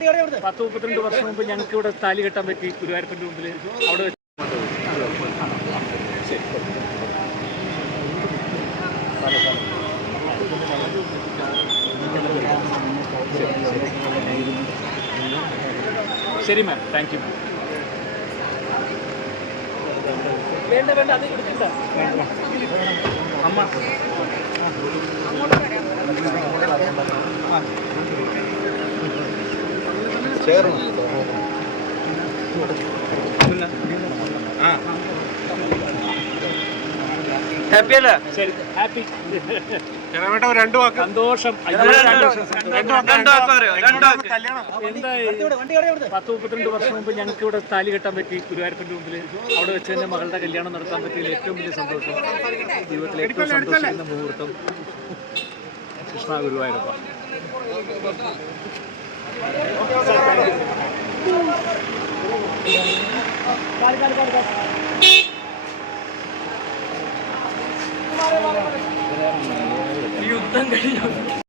10-32 വർഷം മുമ്പ് ഞങ്ങൾക്ക് ഇവിടെ താലി കെട്ടാൻ പറ്റി ഗുരുവായൂരപ്പൻ്റെ മുമ്പിൽ അവിടെ വെച്ച്. ശരി മാം, താങ്ക് യു മാം. വേണ്ട വേണ്ട, അത് എടുക്കണ്ട അമ്മ. ഹാപ്പി അല്ലേ? ശരി, ഹാപ്പി. സന്തോഷം. 10-32 വർഷം മുമ്പ് ഞങ്ങൾക്ക് ഇവിടെ താലി കെട്ടാൻ പറ്റി ഗുരുവായൂരപ്പൻ്റെ മുമ്പിൽ അവിടെ വെച്ച് തന്നെ മകളുടെ കല്യാണം നടത്താൻ പറ്റിയതിൽ ഏറ്റവും വലിയ സന്തോഷം. ജീവിതത്തിലെ ഏറ്റവും സന്തോഷിക്കുന്ന മുഹൂർത്തം. കൃഷ്ണ ഗുരുവായൂരപ്പ. യുദ്ധം കഴിഞ്ഞു.